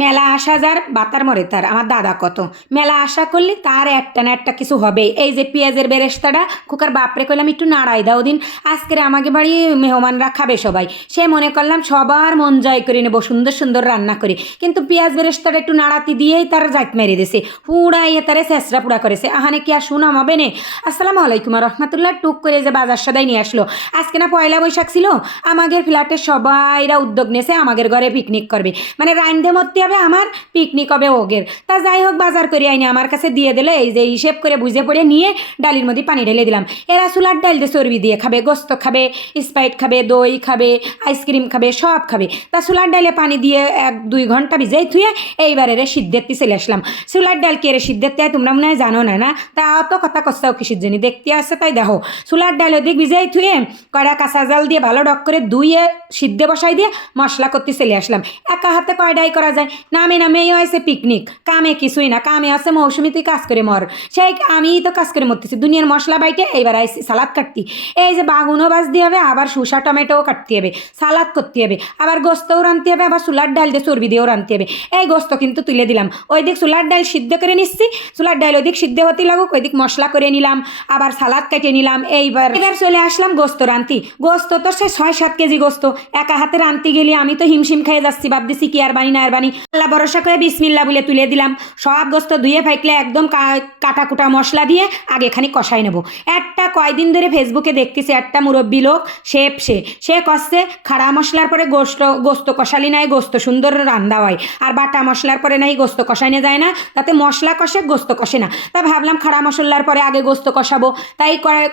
মেলা আসা যার, বাতার মরে তার। আমার দাদা কত। মেলা আশা করলে তার একটা না একটা কিছু হবে এই যে পেঁয়াজের বেরেস্তাটা, খুকার বাপরে কইলাম, একটু নাড়াই দাও দিন। আজকের আমাকে বাড়ি মেহমানরা খাবে সবাই। সে মনে করলাম, সবার মন জয় করে নেব, সুন্দর সুন্দর রান্না করে। কিন্তু পেঁয়াজ বেরেস্তাটা একটু নাড়াতি দিয়েই তার জাত মেরে দিছে। পুড়াইয়ে তারে শেষরা পুড়া করেছে। আহানে কি আর শুনাম হবে নে? আসসালামু আলাইকুম রহমতুল্লাহ। টুক করে যে বাজার সদাই নিয়ে আসলো। আজকে না পয়লা বৈশাখ ছিল। আমাদের ফ্ল্যাটের সবাইরা উদ্যোগ নিয়েছে, আমাদের ঘরে পিকনিক করবে। মানে রাইন্দে মরতে হবে আমার পিকনিক হবে ওগের। তা যাই হোক, বাজার করে আইনি, আমার কাছে দিয়ে দিলে, এই যে হিসেব করে বুঝে পড়ে নিয়ে ডালির মধ্যে পানি ঢেলে দিলাম। এরা চুলার ডাল দিয়ে চর্বি দিয়ে খাবে, গোস্ত খাবে, স্প্রাইট খাবে, দই খাবে আইসক্রিম খাবে, সব খাবে। তা চুলার ডালে পানি দিয়ে এক, দুই ঘণ্টা ভিজাই থুয়ে এইবারে রে সিদ্ধেতে চলে আসলাম। চুলার ডাল কে রে সিদ্ধেতে তোমরা মনে হয় জানো না না? তা অত কথা কস্তাও কিসের জন্য? দেখতে আসছে তাই দেখো। চুলার ডাল ওদিক ভিজাই থুয়ে কয়টা কাঁচা জাল দিয়ে ভালো ডক করে ধুয়ে সিদ্ধে বসাই দিয়ে মশলা করতে চলে আসলাম। একা হাতে কয়ডাই করা যায় নামে নামেই হয়েছে পিকনিক কামে কিছুই না, কামে আছে মৌসুমি, তুই কাজ করে মর। সেই আমি তো কাজ করে মরতেছি, দুনিয়ার মশলা বাইটে এইবার আইসি সালাদ কাটতি। এই যে বাগুনও বাজতে হবে, আবার শুষা টমেটোও কাটতে হবে, সালাদ করতে হবে, আবার গোস্তও রানতে হবে, আবার চুলার ডাল দিয়ে চর্বি দিয়েও রানতে হবে। এই গোস্ত কিন্তু তুলে দিলাম। ওই দিক ডাল সিদ্ধ করে নিচ্ছি চুলার ডাল ওই দিক সিদ্ধ হতে লাগুক ওই দিক মশলা করে নিলাম, আবার সালাদ কেটে নিলাম, এইবার এবার চলে আসলাম গোস্ত রানতি। গোস্ত তো সে ছয় সাত কেজি গোস্ত, একা হাতে রানতে গেলে আমি তো হিমশিম খেয়ে যাচ্ছি, ভাবতেছি কি আর বানি, না আর বানি। আল্লাহ ভরসা করে বিসমিল্লা বলে তুলে দিলাম। সব গোস্ত ধুয়ে ফাইকলে একদম কাটা কুটা মশলা দিয়ে আগে খানি কষাই নেব। একটা কয়দিন ধরে ফেসবুকে দেখতেছি একটা মুরব্বী লোক শেপ সে সে কষছে, খাড়া মশলার পরে গোস্ত গোস্ত কষালি নাই, গোস্ত সুন্দর রান্দা হয়। আর বাটা মশলার পরে নাই গোস্ত কষাইনে যায় না, তাতে মশলা কষে, গোস্ত কষে না। তা ভাবলাম খাড়া মশলার পরে আগে গোস্ত কষাবো। তাই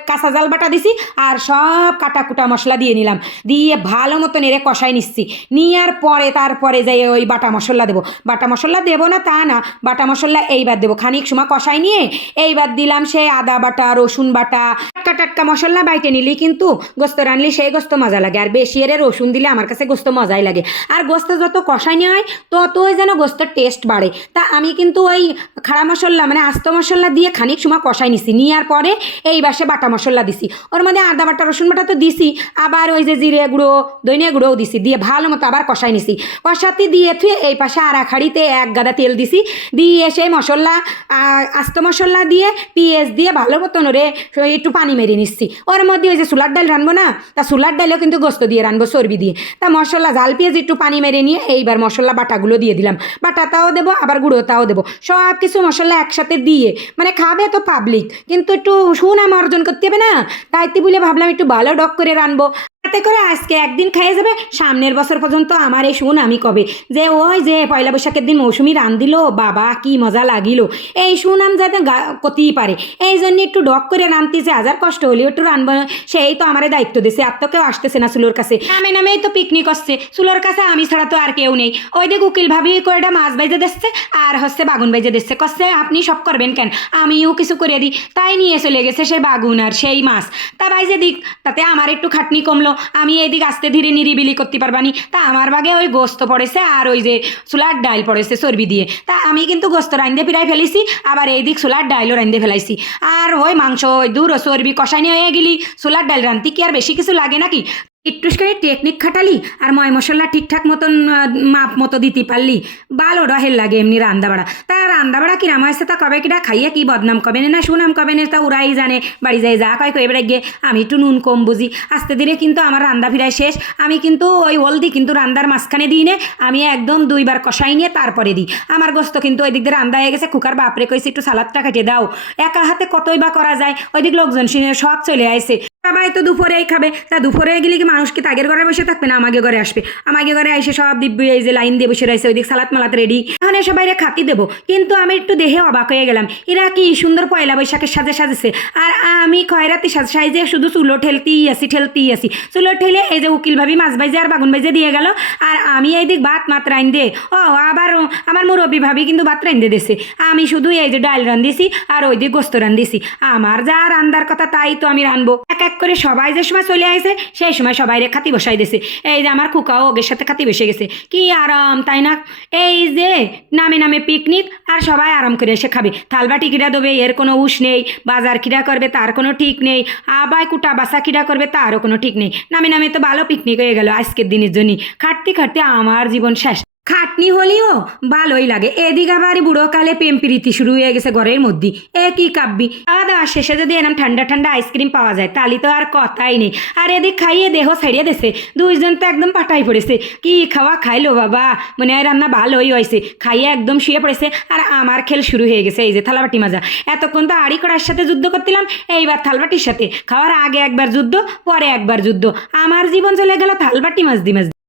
কাঁচা জাল বাটা দিছি আর সব কাটা কুটা মশলা দিয়ে নিলাম। দিয়ে ভালো মতো নেড়ে কষাই নিচ্ছি। নেওয়ার পরে তারপরে যাই ওই বাটা মশলা দেবো। বাটা মশলা দেবো না তা না, বাটা মশলা এইবার দেবো। খানিক সময় কষাই নিয়ে এইবার দিলাম সে আদা বাটা, রসুন বাটা। টাটকা টাটকা মশলা বাইটে নিলি কিন্তু গোস্ত রানলি সেই গোস্ত মজা লাগে। আর বেশি এর রসুন দিলে আমার কাছে গোস্ত মজাই লাগে। আর গোস্ত যত কষাই নেওয়া হয়, ততই যেন গোস্তের টেস্ট বাড়ে। তা আমি কিন্তু ওই খাড়া মশলা মানে আস্ত মশলা দিয়ে খানিক সময় কষাই নিছি। নেওয়ার পরে এই বাসে বাটা মশলা দিছি। ওর মধ্যে আদা বাটা, রসুন বাটা তো দিছি। আবার ওই যে জিরে গুঁড়ো দইনে গুঁড়োও দিছি। দিয়ে ভালো মতো আবার কষাই নিছি। কষাতে দিয়ে থুয়ে এই পাশে আর খাড়িতে এক গাদা তেল দিছি। দিয়ে সেই মশলা আস্ত মশলা দিয়ে, পেঁয়াজ দিয়ে ভালো মতন ওরে, একটু পানি মেরে নিচ্ছি। ওর মধ্যে ওই যে সোলার ডাল রানবো না, তা সুলার ডালেও কিন্তু গোস্ত দিয়ে রানবো চর্বি দিয়ে। তা মশলা জাল পেঁয়াজ একটু পানি মেরে নিয়ে এইবার মশলা বাটাগুলো দিয়ে দিলাম। বাটাটাও দেবো, আবার গুঁড়োটাও দেবো। সব কিছু মশলা একসাথে দিয়ে মানে খাবে তো পাবলিক কিন্তু একটু সুনাম অর্জন করতে হবে না? তাইতে বলে ভাবলাম একটু ভালো ডক করে রানবো। তাতে করে আজকে একদিন খাইয়ে যাবে, সামনের বছর পর্যন্ত আমার এই শুন আমি কবে? যে ওই যে পয়লা বৈশাখের দিন মৌসুমি রান দিল, বাবা কি মজা লাগিল। এই সুনাম যাতে করতেই পারে। এই জন্য একটু ডক করে রানতেছে হাজার কষ্ট হলেও একটু রানবো, সেই তো আমার দায়িত্ব দিছে, আর তো কেউ আসতেছে না চুলোর কাছে। নামে নামেই তো পিকনিক হচ্ছে, চুলোর কাছে আমি ছাড়া তো আর কেউ নেই। ওই দিক উকিল ভাবি কয়টা মাছ বাইজে দিচ্ছে, আর হচ্ছে বাগুন বাইজে দিচ্ছে। কচ্ছে, আপনি সব করবেন কেন? আমিও কিছু করে দিই। তাই নিয়ে চলে গেছে সেই বাগুন আর সেই মাছ। তা বাইজে দিক, তাতে আমার একটু খাটনি কমলো। আমি এদিক আস্তে ধীরে নিরিবিলি করতে পারবানি তা আমার বাগে ওই গোস্ত পড়েছে আর ওই যে চুলার ডাইল পড়েছে চর্বি দিয়ে। তা আমি কিন্তু গোস্ত রাঁধে ফিরাই ফেলেছি, আবার এইদিক চুলার ডাইলও রাঁধে ফেলাইছি। আর ওই মাংস, ওই দূর চর্বি কষাই হয়ে গেলি। চুলার ডাইল রাঁধতে কি আর বেশি কিছু লাগে নাকি? একটু করে টেকনিক খাটালি আর ময় মশলা ঠিকঠাক মতন মাপ মতো দিতে পারলি। ভালো রহের লাগে এমনি রান্দা বাড়া তা রান্দা বাড়া কিরাম হয়েছে তা কবে কিটা খাইয়া কি বদনাম কবে না সুনাম কবে না তা ওরাই জানে বাড়ি যাই যা, কয়, কয়ে গিয়ে। আমি একটু নুন কম বুঝি আস্তে ধীরে কিন্তু আমার রান্দা ফিরাই শেষ। আমি কিন্তু ওই হলদি কিন্তু রান্দার মাঝখানে দিই নে, আমি একদম দুইবার কষাই নিয়ে তারপরে দিই। আমার গোস্ত কিন্তু ওই দিক দিয়ে রান্দা হয়ে গেছে কুকার বাপরে কইছে একটু সালাদটা কাটিয়ে দাও। একা হাতে কতই বা করা যায়, ওই দিক লোকজন শুনে সব চলে আসে সবাই তো দুপুরেই খাবে। তা দুপুরে গেলে কি মানুষ কি তাগের ঘরে বসে থাকবে না আমাকে ঘরে আসবে? আমাকে ঘরে এসে সব দিব্য এই যে লাইন দিয়ে বসে রয়েছে, ওইদিক সালাত মালাত রেডি এখানে সবাই খাতি দেবো। কিন্তু আমি একটু দেহে অবাক হয়ে গেলাম। এরা কি সুন্দর পয়লা বৈশাখের সাজে সাজেছে। আর আমি খয়রাতি সাজ সাইজে শুধু চুলো ঠেলতেই আসি ঠেলতেই আসি। চুলো ঠেলে এই যে উকিল ভাবি, মাছ বাইজে আর বাগুন বাইজে দিয়ে গেল। আর আমি এই দিক ভাত মাত রাইন দে ও, আবার আমার মুরব্বী ভাবি কিন্তু ভাত রাইন দিয়ে দিছে। আমি শুধু এই যে ডাল রান্ধিছি, আর ওই দিক গোস্ত রান্ধিছি। আমার যা রান্দার কথা তাই তো আমি রানবো। এক এক করে সবাই যে সময় চলে আসে সেই সময় সবাই রে খাতি বসাই দিছে। এই যে আমার কুকাও ওগের সাথে খাতি বসে গেছে। কি আরাম, তাই না? এই যে নামে নামে পিকনিক আর সবাই আরাম করে এসে খাবে। থালবাটি কিরা দেবে এর কোনো উস নেই। বাজার কিরা করবে, তার কোনো ঠিক নেই। আবার কুটা বাসা কিরা করবে, তারও কোনো ঠিক নেই। নামে নামে তো ভালো পিকনিক হয়ে গেল আজকের দিনের জন্য খাটতে খাটতে আমার জীবন শেষ। খাটনি হলেও ভালোই লাগে। এদিকে আবার বুড়োকালে প্রেম প্রীতি শুরু হয়ে গেছে ঘরের মধ্যে। এ কি কাব্বি খাওয়া দাওয়া শেষে যদি এরম ঠান্ডা ঠান্ডা আইসক্রিম পাওয়া যায়, তাহলে তো আর কথাই নেই। আর এদিক খাইয়ে দেহ ছাড়িয়ে দেছে। দুইজন তো একদম পাটাই পড়েছে। কি খাওয়া খাইলো বাবা? মনে হয় রান্না ভালোই হয়েছে খাইয়ে একদম শুয়ে পড়েছে। আর আমার খেল শুরু হয়ে গেছে, এই যে থালাবাটি মাজা। এতক্ষণ তো আড়ি কড়ার সাথে যুদ্ধ করছিলাম, এইবার থালবাটির সাথে। খাওয়ার আগে একবার যুদ্ধ, পরে একবার যুদ্ধ। আমার জীবন চলে গেল থালবাটি মাঝদি মাঝদি